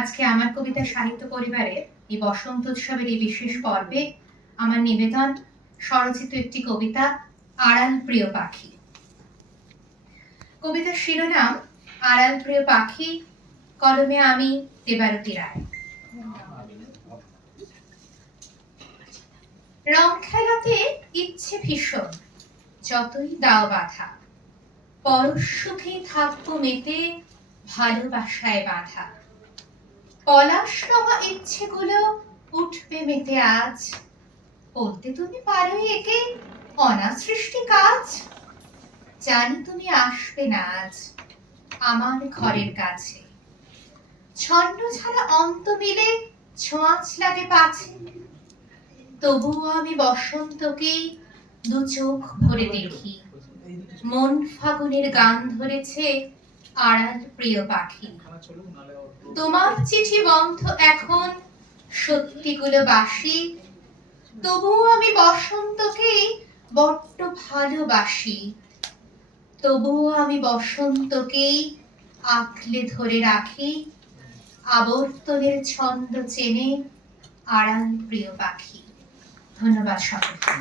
আজকে আমার কবিতা সাহিত্য পরিবারের এই বসন্ত উৎসবের এই বিশেষ পর্বে আমার নিবেদন স্বরচিত একটি কবিতা আড়াল প্রিয় পাখি। কবিতার শিরোনাম আড়াল প্রিয় পাখি, কলমে আমি দেবারতী রায়। রং খেলাতে ইচ্ছে ভীষণ, যতই দাও বাধা, পরশ সুখে থাকবো মেতে ভালোবাসায় বাধা। পলাশ রঙা ইচ্ছেগুলো উঠবে মেতে আজ, বলতে তুমি পারো একে অনাসৃষ্টি কাজ। জানি তুমি আসবে না আজ আমার ঘরের কাছে, ছন্ন ছাড়া অন্ত মিলে ছোঁয়াচ লাগে পাছে। তবুও আমি বসন্তকেই দু চোখ ভরে দেখি, মন ফাগুনের গান ধরেছে আড়াল প্রিয় পাখি। তোমার চিঠি বন্ধ এখন সত্যিগুলো বাসি, তবুও আমি বসন্তকেই বড্ড ভালোবাসি। তবুও আমি বসন্তকেই আঁকলে ধরে রাখি, আবর্তনের ছন্দ চেনে আড়াল প্রিয় পাখি। ধন্যবাদ সকলকে।